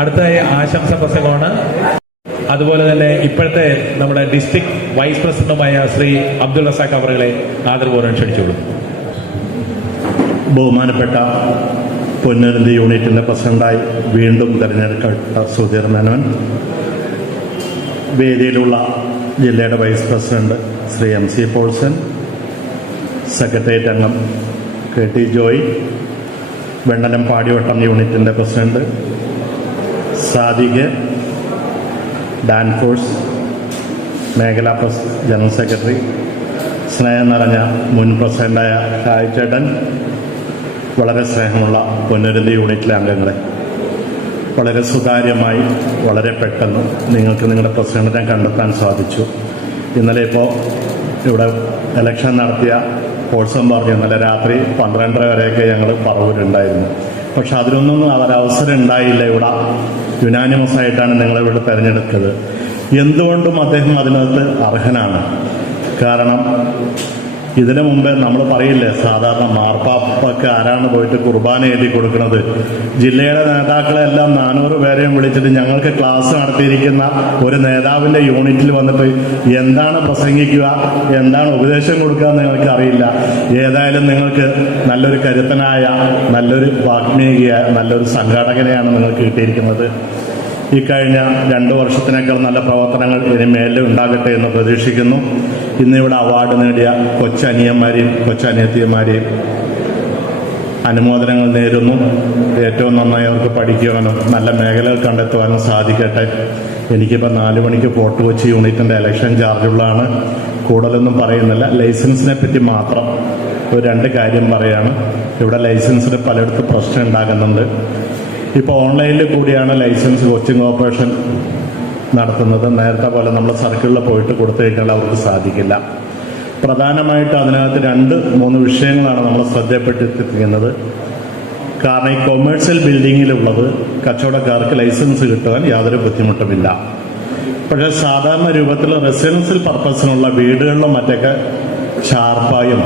അടുത്തതായി ആശംസ പ്രസംഗമാണ്. അതുപോലെ തന്നെ ഇപ്പോഴത്തെ നമ്മുടെ ഡിസ്ട്രിക്ട് വൈസ് പ്രസിഡന്റുമായ ശ്രീ അബ്ദുൾ റസാഖ് അവറുകളെ ആദരപൂർവം ക്ഷണിച്ചോളൂ ബഹുമാനപ്പെട്ട പൊന്നരന്തി യൂണിറ്റിന്റെ പ്രസിഡന്റായി വീണ്ടും തിരഞ്ഞെടുക്കപ്പെട്ട സുധീർ മേനോൻ വേദിയിലുള്ള ജില്ലയുടെ vice president Shri M C Paulson secretariat അംഗം കെ ടി ജോയ് വെണ്ണനം പാടിവട്ടം യൂണിറ്റിന്റെ പ്രസിഡന്റ് സാദിഖ് ഡാൻഫോഴ്സ് മേഖലാ പ്രസ് ജനറൽ സെക്രട്ടറി സ്നേഹം നിറഞ്ഞ മുൻ പ്രസിഡന്റായ ഷായിച്ചേട്ടൻ വളരെ സ്നേഹമുള്ള പുനരുദ്ധി യൂണിറ്റിലെ അംഗങ്ങളെ വളരെ സുതാര്യമായി വളരെ പെട്ടെന്ന് നിങ്ങൾക്ക് നിങ്ങളുടെ പ്രസിഡന്റിനെ കണ്ടെത്താൻ സാധിച്ചു. ഇന്നലെ ഇപ്പോൾ ഇവിടെ ഇലക്ഷൻ നടത്തിയ കോഴ്സം പറഞ്ഞു ഇന്നലെ രാത്രി പന്ത്രണ്ടര വരെയൊക്കെ ഞങ്ങൾ പറവൂരുണ്ടായിരുന്നു പക്ഷെ അതിനൊന്നും അവരവസരം ഉണ്ടായില്ല ഇവിടെ. യുനാനിമസ് ആയിട്ടാണ് നിങ്ങളെ ഇവിടെ തിരഞ്ഞെടുത്തത്. എന്തുകൊണ്ടും അദ്ദേഹം അതിനകത്ത് അർഹനാണ്. കാരണം ഇതിനു മുമ്പ് നമ്മൾ പറയില്ലേ സാധാരണ മാർപ്പാപ്പക്ക് ആരാണ് പോയിട്ട് കുർബാന എഴുതി കൊടുക്കുന്നത് ജില്ലയുടെ നേതാക്കളെല്ലാം നാനൂറ് പേരെയും വിളിച്ചിട്ട് ഞങ്ങൾക്ക് ക്ലാസ് നടത്തിയിരിക്കുന്ന ഒരു നേതാവിന്റെ യൂണിറ്റിൽ വന്നിട്ട് എന്താണ് പ്രസംഗിക്കുക എന്താണ് ഉപദേശം കൊടുക്കുക എന്ന് നിങ്ങൾക്ക് അറിയില്ല. ഏതായാലും നിങ്ങൾക്ക് നല്ലൊരു കരുത്തനായ നല്ലൊരു വാഗ്മീകിയ നല്ലൊരു സംഘാടകനെയാണ് നിങ്ങൾക്ക് കിട്ടിയിരിക്കുന്നത്. ഇക്കഴിഞ്ഞ കഴിഞ്ഞ രണ്ട് വർഷത്തിനേക്കാൾ നല്ല പ്രവർത്തനങ്ങൾ ഇനി മേലിൽ ഉണ്ടാകട്ടെ എന്ന് പ്രതീക്ഷിക്കുന്നു. ഇന്നിവിടെ അവാർഡ് നേടിയ കൊച്ചനിയന്മാരെയും കൊച്ചനിയത്തിയന്മാരെയും അനുമോദനങ്ങൾ നേരുന്നു. ഏറ്റവും നന്നായി അവർക്ക് പഠിക്കുവാനും നല്ല മേഖലകൾ കണ്ടെത്തുവാനും സാധിക്കട്ടെ. എനിക്കിപ്പോൾ നാല് മണിക്ക് ഫോർട്ട് കൊച്ചി യൂണിറ്റിന്റെ ഇലക്ഷൻ ചാർജുള്ളതാണ് കൂടുതലൊന്നും പറയുന്നില്ല. ലൈസൻസിനെ പറ്റി മാത്രം ഒരു രണ്ട് കാര്യം പറയാണ്. ഇവിടെ ലൈസൻസിന് പലയിടത്തും പ്രശ്നം ഉണ്ടാകുന്നുണ്ട്. ഇപ്പോൾ ഓൺലൈനിൽ കൂടിയാണ് ലൈസൻസ് കോച്ചിങ് ഓപ്പറേഷൻ നടത്തുന്നത്. നേരത്തെ പോലെ നമ്മൾ സർക്കിളിൽ പോയിട്ട് കൊടുത്തു കഴിഞ്ഞാൽ അവർക്ക് സാധിക്കില്ല. പ്രധാനമായിട്ട് അതിനകത്ത് രണ്ട് മൂന്ന് വിഷയങ്ങളാണ് നമ്മൾ ശ്രദ്ധപ്പെട്ടിരിക്കുന്നത് കാരണം ഈ കൊമേഴ്സ്യൽ ബിൽഡിങ്ങിലുള്ളത് കച്ചവടക്കാർക്ക് ലൈസൻസ് കിട്ടുവാൻ യാതൊരു ബുദ്ധിമുട്ടുമില്ല. പക്ഷേ സാധാരണ രൂപത്തിൽ റെസിഡൻഷ്യൽ പർപ്പസിനുള്ള വീടുകളിലും മറ്റൊക്കെ ഷാർപ്പായും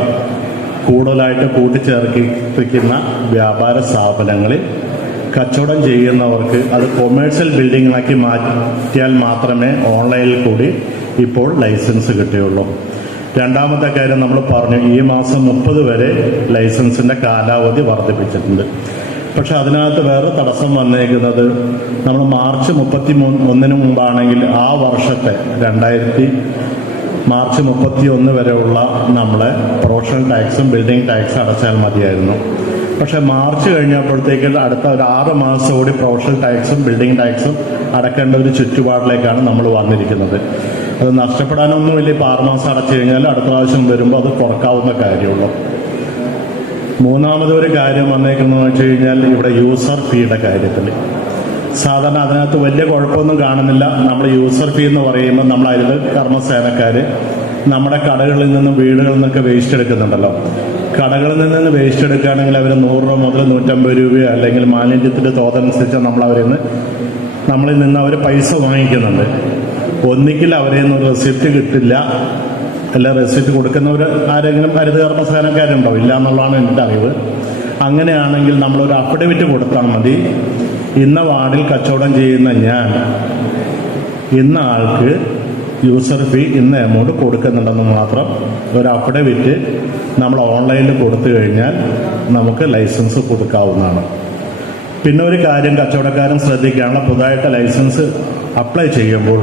കൂടുതലായിട്ട് കൂട്ടിച്ചേർക്കിപ്പിക്കുന്ന വ്യാപാര സ്ഥാപനങ്ങളിൽ കച്ചവടം ചെയ്യുന്നവർക്ക് അത് കൊമേഴ്സ്യൽ ബിൽഡിങ്ങിലാക്കി മാറ്റിയാൽ മാത്രമേ ഓൺലൈനിൽ കൂടി ഇപ്പോൾ ലൈസൻസ് കിട്ടുകയുള്ളൂ രണ്ടാമത്തെ കാര്യം നമ്മൾ പറഞ്ഞു ഈ മാസം മുപ്പത് വരെ ലൈസൻസിന്റെ കാലാവധി വർദ്ധിപ്പിച്ചിട്ടുണ്ട്. പക്ഷെ അതിനകത്ത് വേറെ തടസ്സം വന്നേക്കുന്നത് നമ്മൾ മാർച്ച് മുപ്പത്തി മൂന്ന് ഒന്നിന് മുമ്പാണെങ്കിൽ ആ വർഷത്തെ രണ്ടായിരത്തി മാർച്ച് മുപ്പത്തി ഒന്ന് വരെയുള്ള നമ്മളെ പ്രൊഫഷണൽ ടാക്സും ബിൽഡിംഗ് ടാക്സും അടച്ചാൽ മതിയായിരുന്നു. പക്ഷെ മാർച്ച് കഴിഞ്ഞപ്പോഴത്തേക്ക് അടുത്ത ഒരു ആറ് മാസം കൂടി പ്രൊഫഷണൽ ടാക്സും ബിൽഡിംഗ് ടാക്സും അടക്കേണ്ട ഒരു ചുറ്റുപാടിലേക്കാണ് നമ്മൾ വന്നിരിക്കുന്നത്. അത് നഷ്ടപ്പെടാനൊന്നും ഇല്ല. ഇപ്പം ആറ് മാസം അടച്ചു കഴിഞ്ഞാൽ അടുത്ത പ്രാവശ്യം വരുമ്പോൾ അത് കുറക്കാവുന്ന കാര്യമുള്ളൂ. മൂന്നാമത് ഒരു കാര്യം വന്നേക്കുന്നതെന്ന് വെച്ച് കഴിഞ്ഞാൽ ഇവിടെ യൂസർ ഫീയുടെ കാര്യത്തിൽ. സാധാരണ അതിനകത്ത് വലിയ കുഴപ്പമൊന്നും കാണുന്നില്ല. നമ്മൾ യൂസർ ഫീ എന്ന് പറയുമ്പോൾ നമ്മൾ അരുത് കർമ്മസേനക്കാർ നമ്മുടെ കടകളിൽ നിന്നും വീടുകളിൽ നിന്നൊക്കെ വേസ്റ്റ് എടുക്കുന്നുണ്ടല്ലോ. കടകളിൽ നിന്ന് വേസ്റ്റ് എടുക്കുകയാണെങ്കിൽ അവർ നൂറ് രൂപ മുതൽ നൂറ്റമ്പത് രൂപയോ അല്ലെങ്കിൽ മാലിന്യത്തിന്റെ തോതനുസരിച്ച് നമ്മൾ അവരിൽ നിന്ന് നമ്മളിൽ നിന്ന് അവർ പൈസ വാങ്ങിക്കുന്നുണ്ട്. ഒന്നിക്കിൽ അവരിൽ നിന്ന് റെസിപ്റ്റ് കിട്ടില്ല. അല്ല റെസിപ്റ്റ് കൊടുക്കുന്നവർ ആരെങ്കിലും ഹരിത കർമ്മസേനക്കാരുണ്ടോ ഇല്ല എന്നുള്ളതാണ് എന്റെ അറിവ്. അങ്ങനെയാണെങ്കിൽ നമ്മളൊരു അഫിഡവിറ്റ് കൊടുത്താൽ മതി. ഇന്ന വാർഡിൽ കച്ചവടം ചെയ്യുന്ന ഞാൻ ഇന്ന ആൾക്ക് യൂസർ ഫീ ഇന്ന എമൗണ്ട് കൊടുക്കുന്നുണ്ടെന്ന് മാത്രം ഒരു അഫിഡവിറ്റ് നമ്മൾ ഓൺലൈനിൽ കൊടുത്തു കഴിഞ്ഞാൽ നമുക്ക് ലൈസൻസ് കൊടുക്കാവുന്നതാണ്. പിന്നെ ഒരു കാര്യം കച്ചവടക്കാരൻ ശ്രദ്ധിക്കാനുള്ള പുതുതായിട്ട് ലൈസൻസ് അപ്ലൈ ചെയ്യുമ്പോൾ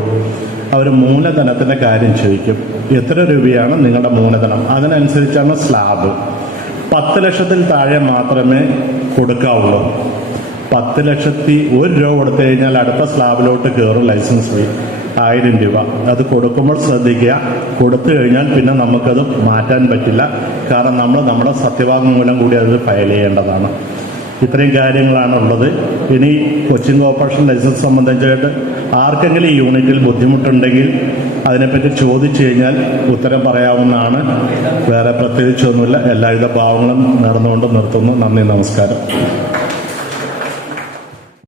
അവർ മൂലധനത്തിന്റെ കാര്യം ചോദിക്കും. എത്ര രൂപയാണ് നിങ്ങളുടെ മൂലധനം? അതിനനുസരിച്ചാണ് സ്ലാബ് പത്ത് ലക്ഷത്തിൽ താഴെ മാത്രമേ കൊടുക്കാവുള്ളൂ. പത്ത് ലക്ഷത്തി ഒരു രൂപ കൊടുത്തു കഴിഞ്ഞാൽ അടുത്ത സ്ലാബിലോട്ട് കയറും ലൈസൻസ് ഫീ ആയിരം രൂപ. അത് കൊടുക്കുമ്പോൾ ശ്രദ്ധിക്കുക. കൊടുത്തു കഴിഞ്ഞാൽ പിന്നെ നമുക്കത് മാറ്റാൻ പറ്റില്ല. കാരണം നമ്മൾ നമ്മുടെ സത്യവാങ്മൂലം കൂടി അത് ഫയൽ ചെയ്യേണ്ടതാണ് ഇത്രയും കാര്യങ്ങളാണ് ഉള്ളത്. ഇനി കൊച്ചിൻ കോർപ്പറേഷൻ ലൈസൻസ് സംബന്ധിച്ചായിട്ട് ആർക്കെങ്കിലും ഈ യൂണിറ്റിൽ ബുദ്ധിമുട്ടുണ്ടെങ്കിൽ അതിനെപ്പറ്റി ചോദിച്ചു കഴിഞ്ഞാൽ ഉത്തരം പറയാവുന്നതാണ്. വേറെ പ്രത്യേകിച്ചൊന്നുമില്ല. എല്ലാവിധ ഭാവങ്ങളും നടന്നുകൊണ്ട് നിർത്തുന്നു. നന്ദി നമസ്കാരം.